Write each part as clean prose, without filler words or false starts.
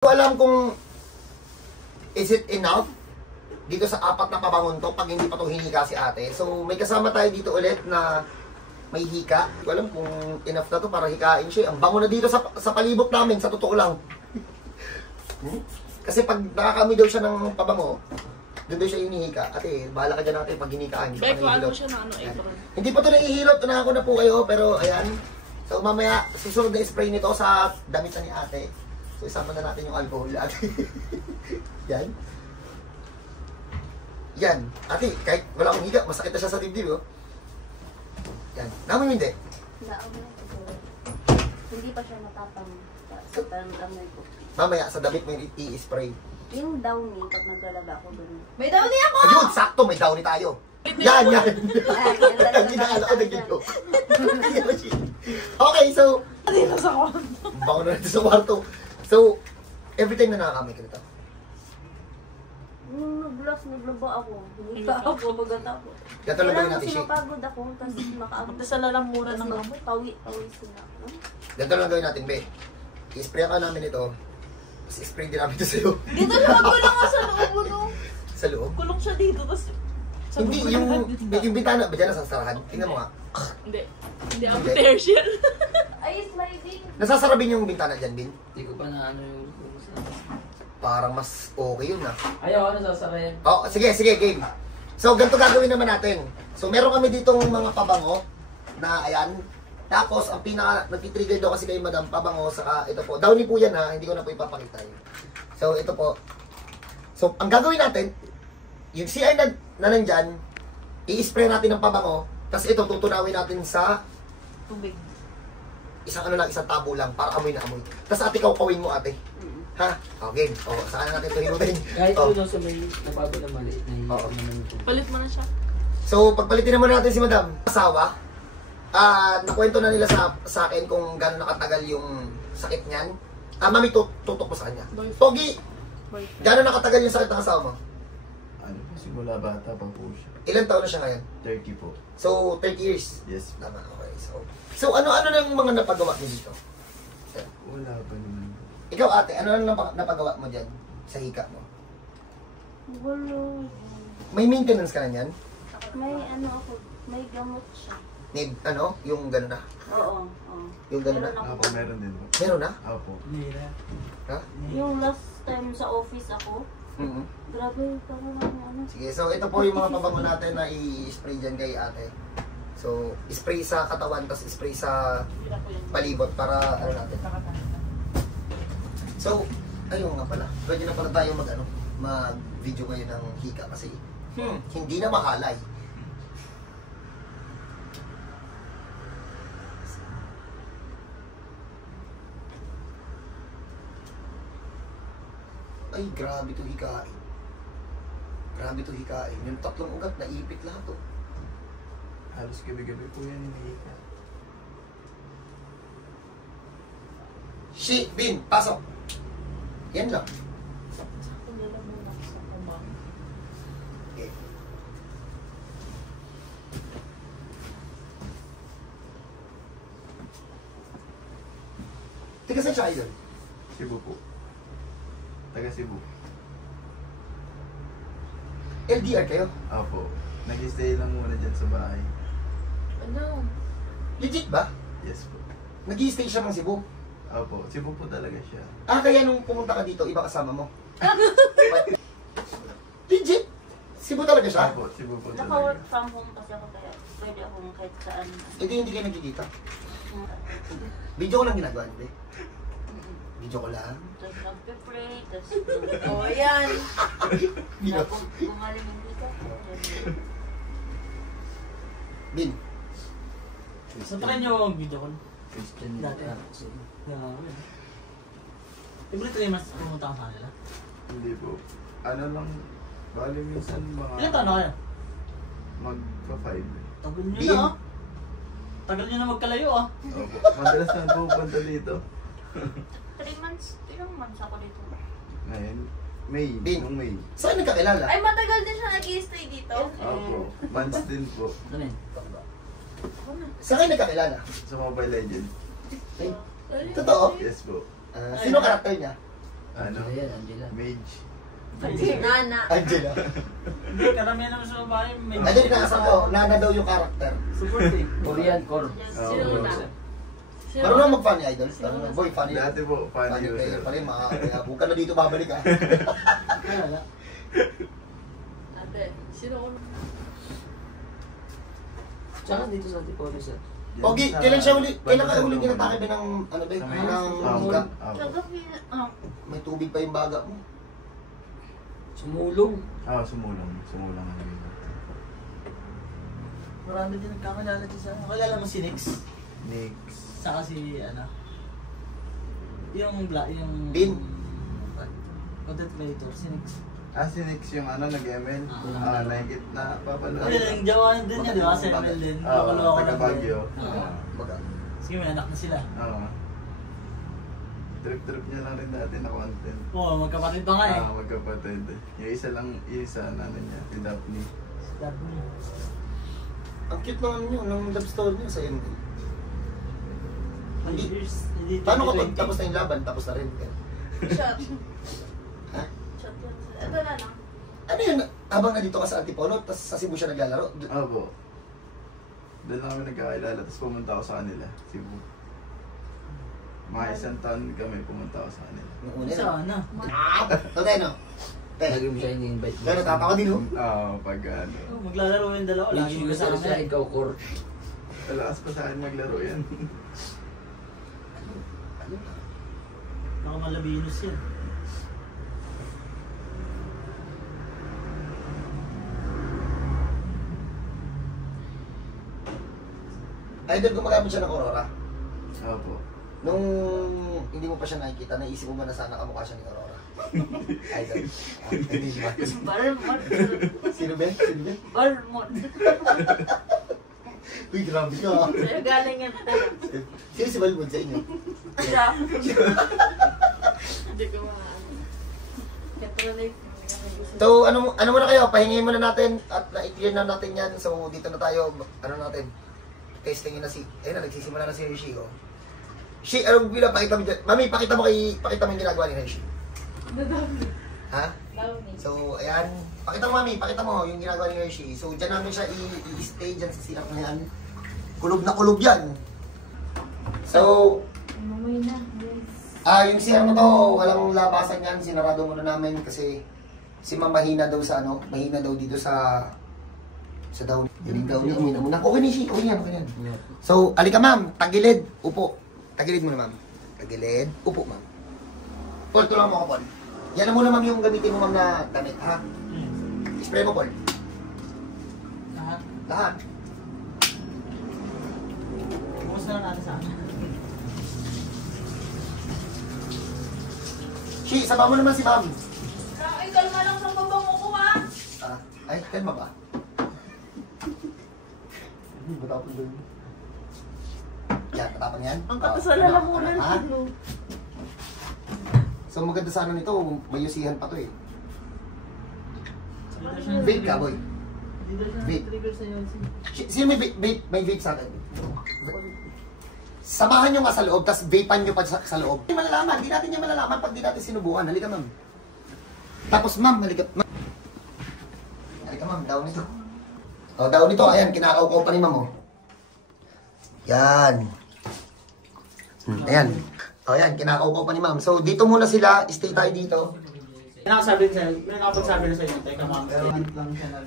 ko alam kung is it enough dito sa apat na pabangon to pag hindi pa itong hinika si ate. So may kasama tayo dito ulit na may hika. Hindi ko alam kung enough na to para hikain siya. Ang bango na dito sa palibot namin, sa totoo lang. Kasi pag nakakami daw siya ng pabango, doon daw siya hinihika. Ate, bahala ka dyan natin pag hinikaan. Ano siya na apron? Hindi pa ito naihilot. Tunahan ko na po kayo. Pero ayan. So mamaya, susunod na spray nito sa damit na ni ate. So isama na natin yung alcohol ate. Yan. Yan. Ate, kahit wala akong higa, masakit na siya sa dibdib. Oh. Yan. Namoy mo hindi? Hindi pa siya natapang sa tamay ko. Mamaya, sa damit mo yung i-spray. Yung downy, pag naglalaba ako doon. May downy ako! Ayun, sakto, may downy tayo. Yan, yan. Ang ginala ko, nag-joke. Okay, so... Dito sa kwarto. Bango na natin sa kwarto. So, every time na nakakamay ka nito. Nung naglaba ako, hindi pa ako mabagat ako. Gato lang gawin natin, Shi. Sinapagod ako, tapos makaabot. Tapos sa lalamuran ng Tapos gamot. pawi sila. Gato lang gawin natin, be. I-spray ka namin ito. Tapos i-spray din namin ito sa'yo. Dito siya magkulong nga sa loob mo, no? Sa loob? Kulong siya dito, tapos... Hindi, yung bintana ba dyan nasasarahan? Tingnan mo nga. Hindi. Hindi ako tertial. Ay, sliding! Nasasara Bin yung bintana dyan, Bin? Hindi ko pa na ano yung... Parang mas okay yun, ah. Ayaw, ano sasara yan? Oh, sige, game. So, ganito gagawin naman natin. So, meron kami ditong mga pabango na, ayan. Tapos, ang pinaka, nagtitrigger daw kasi kayo, madam, pabango, saka ito po. Downy po yan, ha. Hindi ko na po ipapakita yun. So, ito po. So, ang gagawin natin, yung CI na nandyan, i-spray natin ng pabango, tapos ito, tutunawin natin sa Tubig. isang tabo lang, para amoy na amoy. Tapos ate, kawin mo, ate. Ha? Okay. O, saan natin ito hinutin? Kahit Oh. doon sa may nabago na maliit na Oo. naman ito. Palit mo na siya. So, pagpalitin naman natin si madam. Asawa, nakwento na nila sa akin kung gano'n nakatagal yung sakit niyan. Mami, tutok mo sa kanya. Boyfriend. Pogi, Boyfriend. gano'n nakatagal yung sakit ng asawa mo? Ano po, simula bata pa po siya. Ilan taon na siya ngayon? 30 po. So, 30 years. Yes. Tama, okay. So ano nang mga napagawa niyo dito? Wala pa naman po. Ikaw ate, ano nang napagawa mo dyan sa hika mo? Gulo. May maintenance ka na yan? May ano ako, may gamot siya. Need, yung gano'n na? Oo. Yung gano'n na? Meron ako. Ako meron din po. Meron na? Opo. Nira. Ha? Yung last time sa office ako, Mhm. grabe, parang ano. Sige, so ito po yung mga pabango natin na i-spray dyan kay ate. So, spray sa katawan, tapos spray sa Hirap ko yun. palibot para ano natin. So, ayun nga pala. Pwede na pala tayo mag-video ngayon ng hika kasi hindi na mahalay. Ay, grabe to hikain. Grabe to hikain. Yung tatlong ugat, naipit lahat to. Halos gabi-gabi po yan hinihika. Bin, pasok. Yan lang. Kumila muna sa kumang. Okay. Tiga saan siya kayo doon? Cebu po. Taga Cebu. LDR kayo? Opo. Nag-stay lang muna dyan sa bahay. Ano? Legit ba? Yes po. Nag-i-stay siya ng Cebu? Opo. Cebu po talaga siya. Kaya nung pumunta ka dito, iba kasama mo? Legit? Cebu talaga siya? Opo. Cebu po Naka-work talaga. from home kasi ako kaya pwede akong kahit saan. Hindi kayo nagkikita. Video ko lang ginagawa, hindi? Video ko lang. Tapos nagpe-pray, tapos Oh, yan. gumaling yung dito. Bin. Natry niyo ang video ko? Christian Dati yun. na. Ibrito yung mas pumunta ka sa kanila? Hindi po. Ano lang, bali minsan mga... Ilan taon na kayo? Magpa-5. Tagal nyo Bin. na ah. Tagal nyo na magkalayo ah. Opo. Madalas na pupunta dito. 3 months, ilang months ako dito. Ngayon, May. Bin. Nung May. Saan nagkakilala? Ay, matagal din siya nag-i-stay dito. Opo. Months din po. Ano yun? Saan kayo nagkakilala? Sa Mobile Legends. Ay, totoo? Yes po. Sino karakter niya? Ano? Angela yan, Angela. Mage. Nana. Angela. Hindi, karamihan naman sa babae. May Andyan yung nakasal ko, Nana daw yung character. support eh. Korean, core. Sino Oo. na? Marunong naman mag-funny idol? Marunong, boy, funny. Dati po, funny Funny player user. pa rin, huwag ka na dito babalik ah. Kaya wala. Ate, sino ko? Tsaka dito sa Antipolo, sir. Pogi, kailan siya uli, kailan ka uling ginatake ba ng, ano ba, ng baga? Kagabi, May tubig pa yung baga mo. Sumulong. Sumulang. Sumulang ang game. Marami din nagkakilala dyan sa... Kilala mo si Nix? Nix. Saka si ano... Yung... Bin. Content creator, si Nix. Si Nix yung nag-ML. Nakikit na papanood. Ayun, yung jawahan din niya, di ba? Sa ML din. Loko-loko Taga lang Baguio. din. Baga. Sige, may anak na sila. Trip-trip niya lang rin dati na content. Oo, magkapatid pa nga eh. Magkapatid. Yung isa nanay niya, si Daphne. Daphne. Ang cute naman yun, ng love story niya sa MD. Hindi. Hindi Paano kapag 2020? tapos na yung laban, tapos na rin? Shot. Ha? Shot yan. Ito na lang. Ano yun, habang nandito ka sa Antipolo, tapos sa Cebu siya naglalaro? Opo. Doon lang kami nagkakilala, tapos pumunta ako sa kanila, Cebu. Mga isang taon kami pumunta ako sa kanila. Nung una Sa yun. ano? Okay, no? Lagi mo siya ini-invite mo. Pero tatawa din, oh. Pag ano. Oh, maglalaro yung dalawa. Lagi Lagi ko mo sa siya, akin. ikaw, core. Talakas pa sa akin maglaro yan. Baka malabinos yan. Idol, gumagamit siya ng Aurora. Opo. Nung hindi mo pa siya nakikita, naisip mo ba na sana kamukha siya ni Aurora? Idol. Hindi ba? Balmond. Sino ba? Sino ba? Balmond. Uy, grabe ka ah. Sa'yo galing yan. Sino si Balmond sa inyo? Siya. Hindi ko maano. Katrolate. So, ano muna kayo? Pahingin muna natin at na-clear na natin yan. So, dito na tayo. Ano natin? Testingin na ayun na, nagsisimula na si Hershey, oh. Shi, anong pinapakita mo dyan? Mami, pakita mo yung ginagawa ni Hershey. Ha? So, ayan. Pakita mo, Mami, pakita mo yung ginagawa ni Hershey. So, dyan namin siya i-stay dyan sa silak na yan. Kulob na kulob yan. So, Mamoy na. yung CR mo to, walang labasan yan. Sinarado muna namin kasi si Ma'am mahina daw sa mahina daw dito sa daw. Yung daw niya, umina muna. Okay na siya, okay yan. So, alika ma'am, tagilid, upo. Tagilid muna ma'am. Tagilid, upo ma'am. Paul, tulungan mo ako, Paul. Yan na muna ma'am yung gamitin mo ma'am na damit, ha? Spray mo, Paul. Lahat. Lahat. Kumusta lang natin sa akin? Shi, sama mo naman si ma'am. Ay, kalma lang sa babango ko ha. Ay, kalma ba? Matapon doon. Yan, matapon yan. Ang katasal na lang muna. Ha? So maganda sana nito, may yusihan pa to eh. Vape ka, boy. Hindi daw siya Vape. trigger sa yun. Sino may vape sa akin? Samahan nyo nga sa loob, tapos vapean nyo pa sa loob. Hindi malalaman, hindi natin niya malalaman pag di natin sinubukan. Halika, ma'am. Tapos, ma'am, halika, ma'am. Halika, ma'am, daw nito. O, daw nito, ayan, kinakaukaw pa ni ma'am, oh. Yan. Ayan. O, yan, kinakaukaw pa ni ma'am. So, dito muna sila, stay tayo dito. May nakapagsabi na sa'yo, teka ma'am. Lang siya na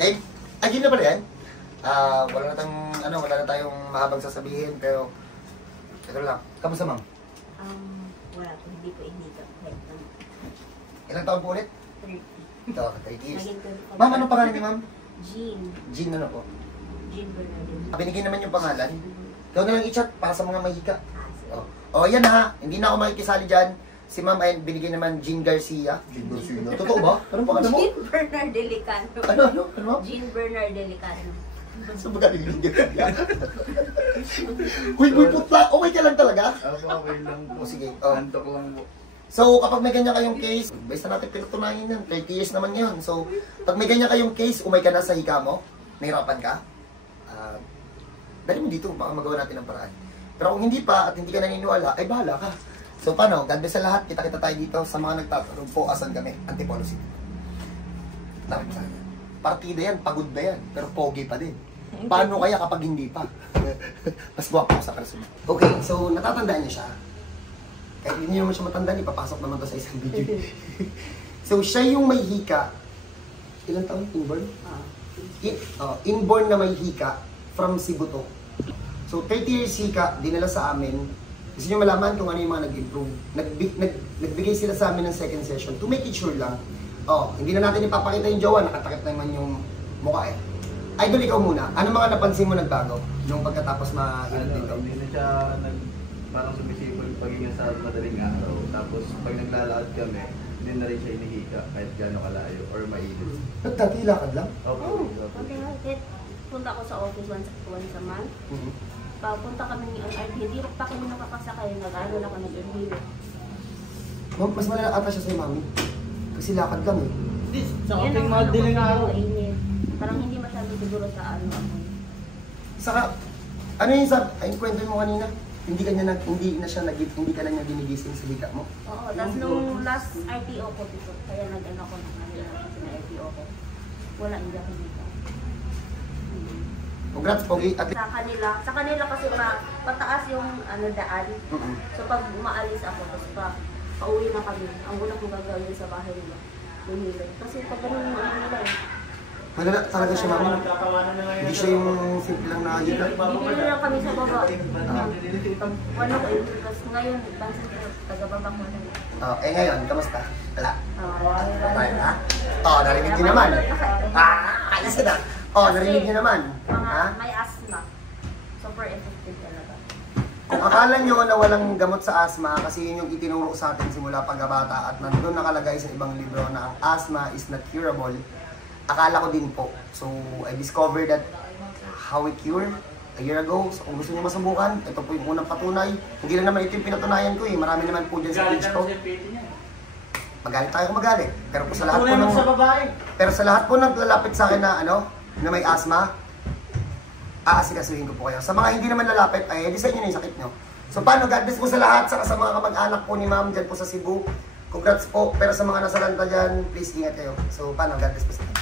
Okay? Ayun na pala yan. Wala na tayong mahabang sasabihin, pero ito lang. Kamusta, ma'am? Wala po, hindi po inikap. Ilang taon po ulit? 30. Ito, 30 years. Naging 30. Ma'am, anong pangalan ni ma'am? Jean. Jean ano po? Jean Bernardino. Binigyan naman yung pangalan. Ikaw na lang i-chat para sa mga mahika. Oh, yan ha. Hindi na ako makikisali dyan. Si ma'am ay binigyan naman Jean Garcia. Jean Garcia. Totoo ba? Anong pangalan mo? Jean Bernard Delicano. Ano? Jean Bernard Delicano. Sa magaling yung ganyan. Huy, putla. Okay ka lang talaga? Okay lang po. O sige. Oh. Antok lang po. So, kapag may ganyan kayong case, basta natin pinatunayan yan. 30 years naman yun. So, pag may ganyan kayong case, umay ka na sa hika mo, nahirapan ka, dali mo dito, baka magawa natin ng paraan. Pero kung hindi pa at hindi ka naniniwala, ay bahala ka. So, paano? God bless sa lahat. Kita-kita tayo dito sa mga nagtatanong po, asan kami? Antipolo City. Tapos sa yan. Partida yan, pagod na yan, pero pogi pa din. Paano kaya kapag hindi pa? Mas guwapo sa karisma. Okay, so natatandaan niya siya. Kahit hindi naman siya matandaan, ipapasok naman to sa isang video. So, siya yung may hika. Ilang taon? Inborn? Inborn na may hika from Cebu to. So, 30 years hika, dinala sa amin. Gusto nyo malaman kung ano yung mga nag-improve. Nagbigay sila sa amin ng second session to make it sure lang. Hindi na natin ipapakita yung jowa, nakatakip naman yung mukha eh. Idol, ikaw muna. Ano mga napansin mo nagbago nung pagkatapos ma-hilot dito? Hindi na siya parang sumisipol paghinga sa madaling araw. Tapos pag naglalakad kami, hindi na rin siya inihika kahit gaano kalayo or mainit. Dati lakad lang? Okay. Okay, kahit punta ko sa office once a month. Papunta kami ni hindi pa kami nakakasakay, nag-ano na kami nag-enhilo. Ma'am, mas malala ata siya sa'yo, mami. Kasi lakad lang eh. Sa konting madaling araw. Parang hindi masyado siguro sa ano ako. Saka, ano yung kwento mo kanina? Hindi ka na niya ginigising sa hika mo? Oo, tapos nung last RTO ko dito, kaya nag-ano ko na kanila kasi na RTO ko. Wala, hindi ako dito. Congrats, Pogi. At Sa kanila kasi pataas yung daan. So pag umaalis ako, tapos pauwi na kami, ang una kong gagawin sa bahay nila, lumilot. Kasi pag ganun yung nila eh. malala talaga siya, mami. Hindi siya yung simple lang na hika. Bibili lang kami sa baba. Wala ko yun, tapos ngayon, pansin ko, taga-baba ko na. Ngayon, kamusta? Wala. Tayo na? Narinig niyo naman. Ayos ka na. Narinig niyo naman. May asthma. Super effective talaga. Kung akala nyo na walang gamot sa asthma, kasi yun yung itinuro sa atin simula pagkabata at nandun nakalagay sa ibang libro na ang asthma is not curable, akala ko din po. So, I discovered that how we cure a year ago. So, kung gusto nyo masubukan, ito po yung unang patunay. Hindi lang naman ito yung pinatunayan ko eh. Marami naman po dyan sa page ko. Magalit tayo kung magalit. Pero po sa lahat po ng... Pero sa lahat po naglalapit sa akin na na may asthma, aasikasuhin ko po kayo. Sa mga hindi naman lalapit, ay design nyo na yung sakit nyo. So paano, God bless po sa lahat, saka sa mga kamag-anak po ni ma'am dyan po sa Cebu. Congrats po, pero sa mga nasa Lanta dyan, please ingat kayo. So paano, God bless po sa lahat.